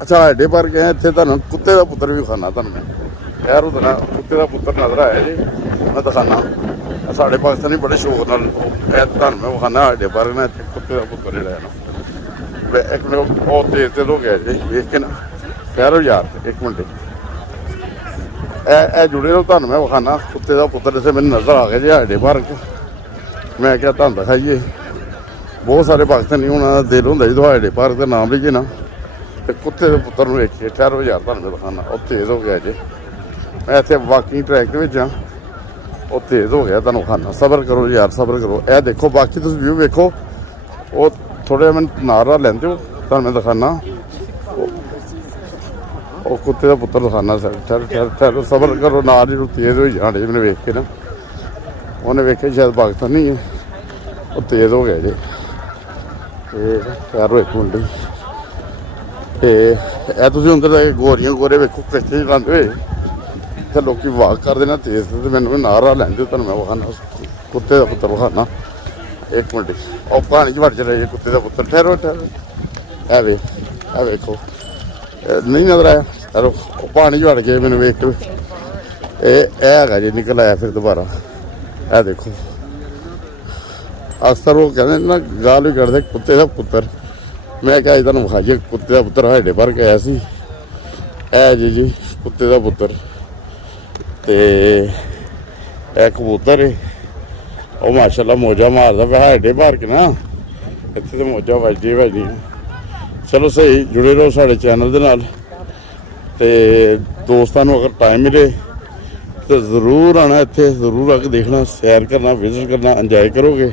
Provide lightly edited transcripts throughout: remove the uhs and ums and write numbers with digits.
अच्छा हाडे पार्क गए इतने तुम कुत्ते का पुत्र भी खाना तुम मैं यार उधर कुत्ते का पुत्र नजर आया जी मैं दिखाना साढ़े पाकिस्तानी बड़े शौक नाल तुम मैं विखाना हाडे पार्क ना इतने कुत्ते का पुत्र जोड़ा ना एक मिनट बहुत तेज तेज हो गया जी वेख के ना ठहरो यार एक मिनट ए जुड़े रहो तुम मैं विखाना कुत्ते का पुत्र जैसे मैंने नजर आ गया जी हाडे पार्क मैं क्या तुम दिखाइए बहुत सारे पाकिस्तानी उन्होंने दिल होंगे जो हाडे पार्क का नाम लीजिए ना तो कुत्ते के पुत्र वेखिए ठहरो यार तुम मैं दिखाना और तेज हो गया जी मैं इतने वाकिंग ट्रैक के हाँ वो तेज हो गया तुम खाना सबर करो यार सबर करो ए देखो बाकी तुम व्यू वेखो वो थोड़े मैं नारा लेंदे हो तुम मैं दिखाना वो कुत्ते का पुत्र दिखाना ठहर ठहर ठहरो सबर करो नार ही तेज हो जाने मैंने वेख के ना उन्हें वेखे शायद पाकिस्तानी है वो तेज हो गया जी ठहरो एक मिनट ਤੇ ਇਹ ਤੁਸੀਂ ਅੰਦਰ ਗੋਰੀਆਂ ਗੋਰੇ ਵੇਖੋ ਕਿੱਥੇ ਚਲਾਉਂਦੇ ਹੋਏ ਤੇ ਲੋਕੀ ਵਾਕ ਕਰਦੇ ਨੇ ਤੇਜ਼ ਤੇ ਮੈਨੂੰ ਨਾਰਾ ਲੈਂਦੇ ਤੁਹਾਨੂੰ ਮੈਂ ਵਿਖਾਣਾ ਕੁੱਤੇ ਦਾ ਪੁੱਤਰ ਵਿਖਾਣਾ ਇੱਕ ਮਿੰਟ ਉਹ ਪਾਣੀ 'ਚ ਵੜ ਚਲੇ ਜੇ ਕੁੱਤੇ ਦਾ ਪੁੱਤਰ ਠਹਿਰੋ ਠਹਿਰੋ ਇਹ ਵੇਖੋ ਨਹੀਂ ਨਜ਼ਰ ਆਇਆ ਠਹਿਰੋ ਉਹ ਪਾਣੀ 'ਚ ਵੜ ਕੇ ਮੈਨੂੰ ਵੇਖ ਕੇ ਇਹ ਹੈਗਾ ਜੀ ਨਿਕਲ ਆਇਆ ਫਿਰ ਦੁਬਾਰਾ ਇਹ ਦੇਖੋ ਅਕਸਰ ਉਹ ਕਹਿੰਦੇ ਨਾ ਗਾਲ ਵੀ ਕੱਢਦੇ ਕੁੱਤੇ ਦਾ ਪੁੱਤਰ मैं क्या तुम विखाइए कुत्ते का पुत्र हाडे पार्क आया सी जी कुत्ते का पुत्र ते कबूतर है वो माशाल्लाह मौजा मारदा पे हाडे पार्क ना इत्थे तो मौजा वजदी चलो सही जुड़े रहो साढ़े चैनल दे नाल ते दोस्तां नूं अगर टाइम मिले तो जरूर आना इत्थे जरूर आके देखना सैर करना विजिट करना इंजॉय करोगे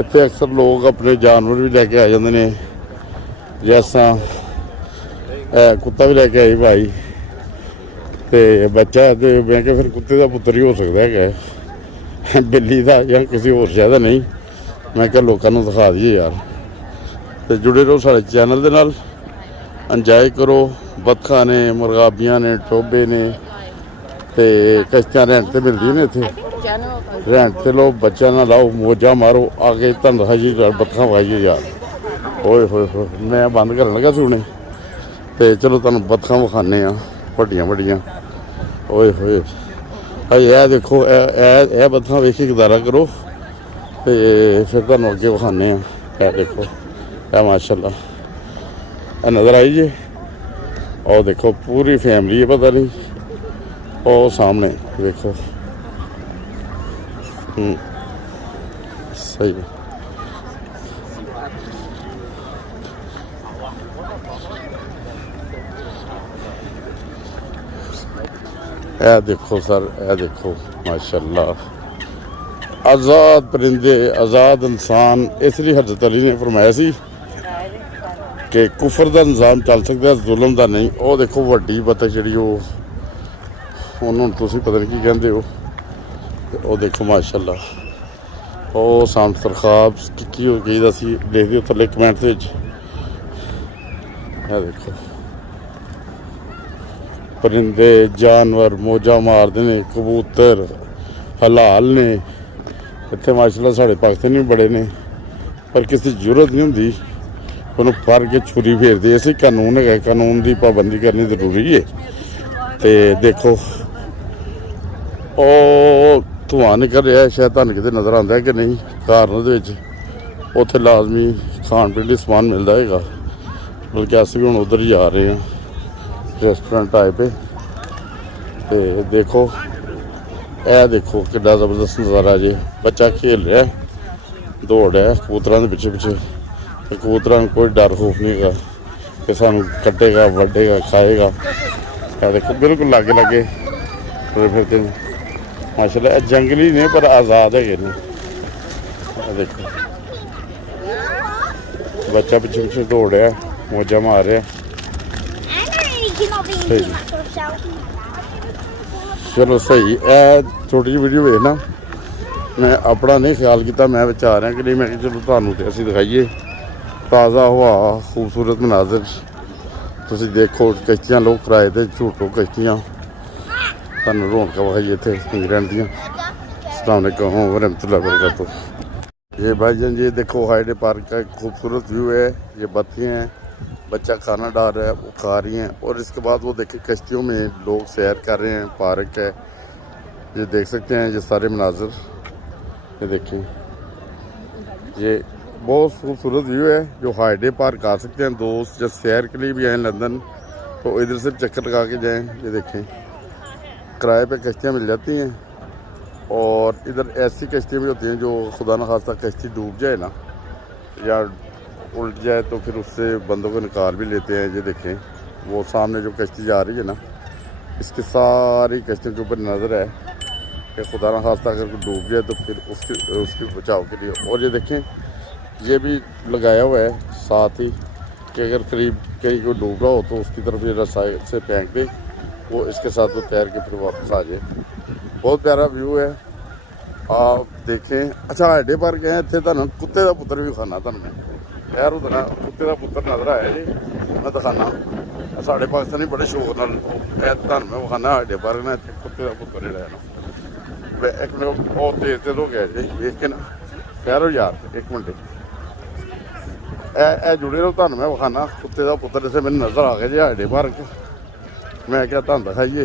इत्थे अक्सर लोग अपने जानवर भी लैके आ जाते हैं जैसा कुत्ता भी लैके आई भाई तो बच्चा तो मैं क्या फिर कुत्ते का पुत्र ही हो सकता है बिल्ली का या किसी होर शह का नहीं मैं क्या लोगों दिखा दिए यार तो जुड़े रहो साढ़े चैनल के नाल इंजॉय करो बतखा ने मुर्गाबियाँ ने टोबे ने तो कश्तियाँ रेंट से मिलती ने इतने रेंट से लो बच्चा ना लाओ मौजा मारो आगे तुम दिखाइए बतखा खाइए यार ओए होए होए मैं बंद कर लगा सुने तो चलो तुम बतखा विखाने वड्डियां वड्डियां ओए होए यह देखो ए बतखा वेखी गुजारा करो तो फिर तुम अगे विखाने देखो ए माशाल्लाह नज़र आई जी और देखो पूरी फैमिली है पता नहीं और सामने देखो सही है ए देखो सर ए देखो माशाल्लाह आज़ाद परिंदे आज़ाद इंसान इसलिए हज़रत अली ने फरमाया सी कि कुफर का निज़ाम चल सकता है जुल्म का नहीं वो देखो वड्डी बतख जी उन्होंने तुसीं पता नहीं की कहते हो वो देखो माशाल्लाह वो शाम सरखाब की हो गई सी लिख दिओ थल्ले कमेंट दे विच देखो परिंदे जानवर मौजा मारते ने कबूतर हलाल ने इतने माशाल्लाह साढ़े पाकिस्तानी भी बड़े ने पर किसी जरूरत नहीं होंगी उन्होंने फर के छुरी फेरते ऐसे कानून है कानून की पाबंदी करनी जरूरी है तो देखो ओ धुआं निकल रहा है शायद तुहानूं किते नज़र आंदा है कि नहीं कारन दे विच उत्थे लाजमी खाण पीण लई समान मिलदा हैगा बल्कि अस भी हुण उधर ही जा रहे हैं रेस्टोरेंट टाइप है तो देखो ए देखो कितना जबरदस्त नज़ारा जी बच्चा खेल रहा है दौड़ रहा है कबूतरों के पिछे पिछे कबूतरों को कोई डर खौफ नहीं है कि सानू कटेगा वड्डेगा खाएगा देखो बिल्कुल लागे लागे फिर फिरते हैं माशाल्लाह जंगली ने पर आज़ाद है देखो बच्चा पिछे पिछे दौड़ रहा है मौजा मार रहा है चलो सही है छोटी जी वीडियो देखना मैं अपना नहीं ख्याल किया मैं विचार रहा कि नहीं मैं चलो तुहानूं ते असीं दिखाइए ताज़ा हवा खूबसूरत मनाजिर तुसीं देखो कश्तियाँ लोग किराए ते झूठो कश्तियाँ तुहानूं रौनक विखाइए इत्थे इंग्लैंड दियां अस्सलाम वालेकुम वरहमतुल्लाहि वबरकातुहू ये भाईजान ये देखो हाईडे पार्क का खूबसूरत व्यू है ये बत्तियाँ हैं बच्चा खाना डाल रहा है, वो खा रही हैं। और इसके बाद वो देखें कश्तियों में लोग सैर कर रहे हैं, पार्क है, ये देख सकते हैं, ये सारे मनाजर ये देखें। ये बहुत खूबसूरत व्यू है जो हाईडे पार्क आ सकते हैं दोस्त, जब सैर के लिए भी आए लंदन तो इधर से चक्कर लगा के जाएँ। ये देखें किराए पे कश्तियाँ मिल जाती हैं, और इधर ऐसी कश्तियाँ भी होती हैं जो खुदा न खास्ता कश्ती डूब जाए ना या उल्ट जाए तो फिर उससे बंदों को निकाल भी लेते हैं। ये देखें वो सामने जो कश्ती जा रही है ना, इसकी सारी कश्तियों के ऊपर नज़र है कि खुदा न खास्ता अगर कोई डूब जाए तो फिर उसके बचाव के लिए। और ये देखें ये भी लगाया हुआ है साथ ही कि अगर करीब कहीं को डूब रहा हो तो उसकी तरफ ये रसाई से फेंक दे, वो इसके साथ वो तैर के फिर वापस आ जाए। बहुत प्यारा व्यू है, आप देखें। अच्छा हाईडे पार्क गए इतने तुम कुत्ते का पुत्र भी खाना तुम यार उधर कुत्ते का पुत्र नजर आया जी, मैं दिखाना साढ़े पाकिस्तानी बड़े शौक नाल तुम मैं विखाना हाईडे पार्क ना इतने कुत्ते का पुत्र जोड़ा ना एक मिनट बहुत तेज तेज हो गया जी देख के ना ठहरो यार एक मिनट ए जुड़े रहो, तुम मैं विखाना कुत्ते का पुत्र जैसे मैंने नजर आ गया जी हाईडे पार्क। मैं क्या तुम दिखाइए,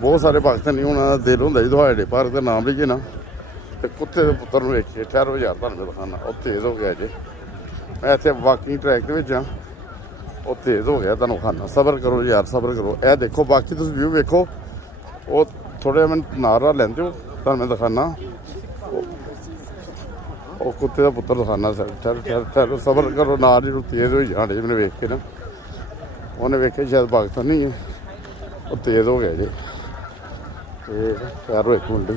बहुत सारे पाकिस्तानी उन्होंने दिल होंगे जो हाईडे पार्क का नाम लीजिए ना तो कुत्ते के पुत्र वेखिए। ठहरो यार तुम मैं दिखाना, और तेज हो गया जी, मैं इतने वाकिंग ट्रैक के हाँ, वो तेज हो गया तुम खाना। सबर करो यार सबर करो। ए देखो बाकी तुम व्यू वेखो, वो थोड़े मैं नारा लेंदे हो तुम मैं दिखाना, वो कुत्ते का पुत्र दिखाना। ठहरो सबर करो, नार ही तेज हो जाने जी। मैंने वेख के ना उन्हें वेखे शायद पाकिस्तानी है, वो तेज हो गया जी। ठहरो एक मिनट,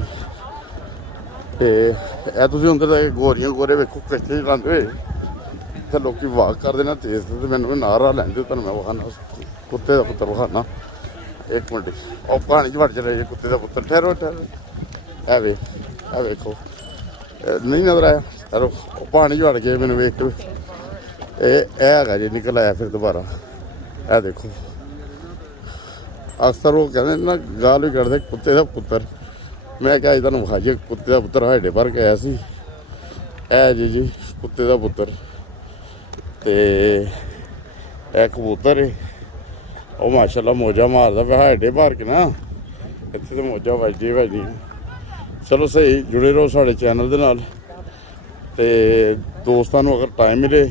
तुम उधर गोरियां गोरे वेखो कश्ती चलाते हुए, तो लोग वाक करते ना तेज, तो मैंने नारा लेंदे तुम मैं विखाना कुत्ते का पुत्र विखाना। एक मिनट और पानी च वड़ चले जी कुत्ते का पुत्र। ठहरो ठहरो ए वेखो नहीं नजर आया, ठहरो पानी च वड़ गए मैंने वेख के है जी निकल आया फिर दोबारा। ए देखो अक्सर वो कहते ना गाल भी करते कुत्ते का पुत्र, मैं क्या तुम विखाइए कुत्ते का पुत्र हाईडे पार्क आया सी। ए जी कुत्ते का पुत्र ते कबूतर है वो माशाल्लाह मौजा मारदा पे हाईडे पार्क ना, इत्थे तो मौजा वजदियां। चलो सही जुड़े रहो साढ़े चैनल दे नाल, ते दोस्तां नूं अगर टाइम मिले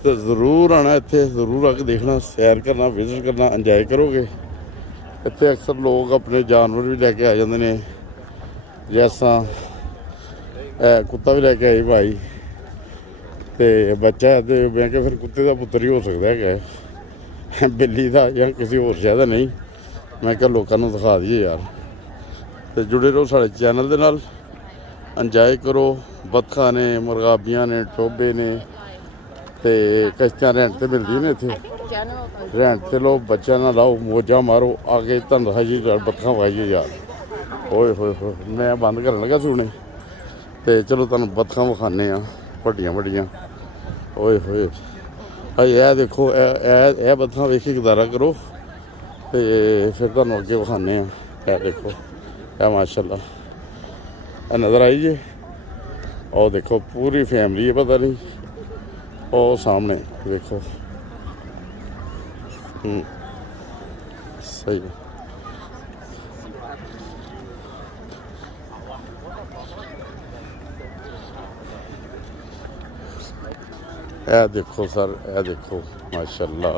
तो ज़रूर आना इत्थे, ज़रूर आके देखना, सैर करना, विजिट करना, इंजॉय करोगे। इत्थे अक्सर लोग अपने जानवर भी लैके आ जाते हैं, जैसा कुत्ता भी लैके आई भाई तो बच्चा है तो मैं क्या फिर कुत्ते का पुत्र ही हो सकता है बिल्ली का या किसी होर शह का नहीं। मैं क्या लोगों को दिखा दिए यार, तो जुड़े रहो साढ़े चैनल के नाल, इंजॉय करो। बतखा ने, मुर्गाबियाँ ने, टोबे ने, तो कश्तियाँ रेंट पर मिलती ने इतने, रेंट से लो बच्चा ना लाओ मौजा मारो, आगे तुम दिखाइए बतखा खाइए यार। ओए होए होए मैं बंद करन लगा सुने, तो चलो तुम बतखा विखाने वड्डियां वड्डियां। ओए होए भाई ए देखो ए बतखा वेखी गुजारा करो, तो फिर तुम अगे विखाने ए देखो ए माशाल्लाह ए नज़र आई जी। और देखो पूरी फैमिली है, पता नहीं और सामने देखो सही है। ए देखो सर ए देखो माशाल्लाह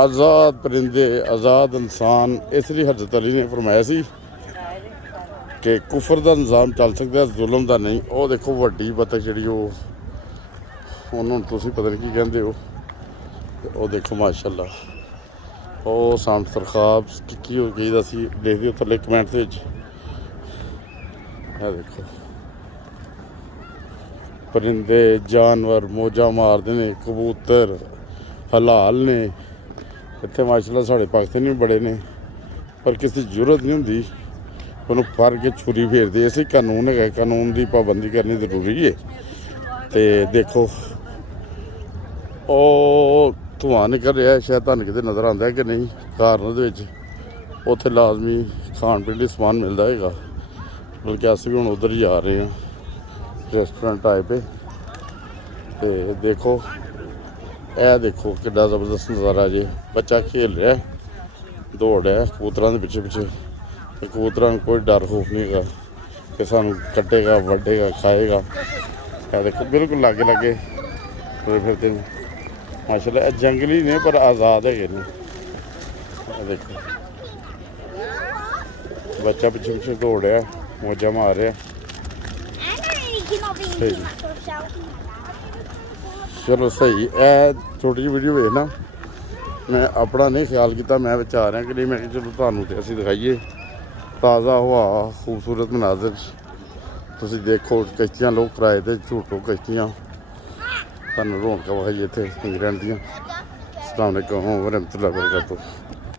आज़ाद परिंदे, आज़ाद इंसान। इसलिए हज़रत अली ने फरमाया सी कि कुफर का निज़ाम चल सकता है, जुल्म का नहीं। वो देखो वड्डी बतख जी उन्होंने तुम पता नहीं की कहते हो, वो देखो माशाल्लाह ਉਹ ਸਾਮ ਸਰਖਾਬ ਕੀ ਹੋ ਗਈ ਦਾ ਸੀ ਦੇਖ ਦਿਓ ਥੱਲੇ ਕਮੈਂਟ ਦੇ ਵਿੱਚ। ਇਹ ਦੇਖੋ परिंदे जानवर मौजा मारते हैं, कबूतर हलाल ने इतने माशाल्लाह साढ़े पाकिस्तानी भी बड़े ने, पर किसी जरूरत नहीं होंगी उन्होंने फर के छुरी फेरते। ऐसे कानून है, कानून की पाबंदी करनी जरूरी है। तो देखो ਉਹ ਧੂਆਂ निकल रहा है, शायद ਤੁਹਾਨੂੰ कितने नज़र आता है कि नहीं। ਕਾਰਨ ਦੇ ਵਿੱਚ ਉੱਥੇ ਲਾਜ਼ਮੀ ਖਾਣ ਪੀਣ ਲਈ ਸਮਾਨ ਮਿਲਦਾ ਹੈਗਾ, ਬਲਕਿ ਅਸੀਂ ਵੀ ਹੁਣ ਉਧਰ ਹੀ ਜਾ ਰਹੇ ਹਾਂ रेस्टोरेंट आए पे। तो देखो ਇਹ ਦੇਖੋ ਕਿੱਡਾ ਜ਼ਬਰਦਸਤ ਨਜ਼ਾਰਾ ਜੇ ਬੱਚਾ ਖੇਲ ਰਿਹਾ ਦੌੜ ਰਿਹਾ ਕਬੂਤਰਾਂ ਦੇ ਪਿੱਛੇ ਪਿੱਛੇ ਤੇ ਕਬੂਤਰਾਂ ਨੂੰ ਕੋਈ ਡਰ ਖੌਫ ਨਹੀਂ ਹੈਗਾ ਕਿ ਸਾਨੂੰ ਕੱਟੇਗਾ ਵੱਢੇਗਾ ਖਾਏਗਾ ਇਹ ਦੇਖੋ ਬਿਲਕੁਲ ਲਾਗੇ ਲਾਗੇ ਤੁਰੇ ਫਿਰਦੇ ਨੇ ਮਾਸ਼ਾਅੱਲਾ ਇਹ ਜੰਗਲੀ ਨੇ ਪਰ ਆਜ਼ਾਦ ਹੈਗੇ ਨੇ ਇਹ ਦੇਖੋ ਬੱਚਾ ਪਿੱਛੇ ਪਿੱਛੇ ਦੌੜ ਰਿਹਾ ਮੌਜਾਂ ਮਾਰ ਰਿਹਾ ਸਹੀ ਚਲੋ ਸਹੀ ਇਹ ਛੋਟੀ ਜਿਹੀ ਵੀਡੀਓ ਵੇਖਣਾ ਮੈਂ ਆਪਣਾ ਨਹੀਂ ਖਿਆਲ ਕੀਤਾ ਮੈਂ ਵਿਚਾਰ ਰਿਹਾ ਕਿ ਨਹੀਂ ਮੈਂ ਕਿਹਾ ਚਲੋ ਤੁਹਾਨੂੰ ਤੇ ਅਸੀਂ ਦਿਖਾਈਏ ਤਾਜ਼ਾ ਹਵਾ ਖੂਬਸੂਰਤ ਮਨਾਜ਼ਰ ਤੁਸੀਂ ਦੇਖੋ ਕਿਸ਼ਤੀਆਂ ਲੋਕ ਕਿਰਾਏ ਤੇ ਝੂਟੋ ਕਿਸ਼ਤੀਆਂ ਤੁਹਾਨੂੰ ਰੌਣਕਾਂ ਵਿਖਾਈਏ ਇੱਥੇ ਇੰਗਲੈਂਡ ਦੀਆਂ ਅਸਲਾਮ ਅਲੈਕੁਮ ਵਰਹਿਮਤੁਲਾਹ ਵਬਰਕਾਤੁਹ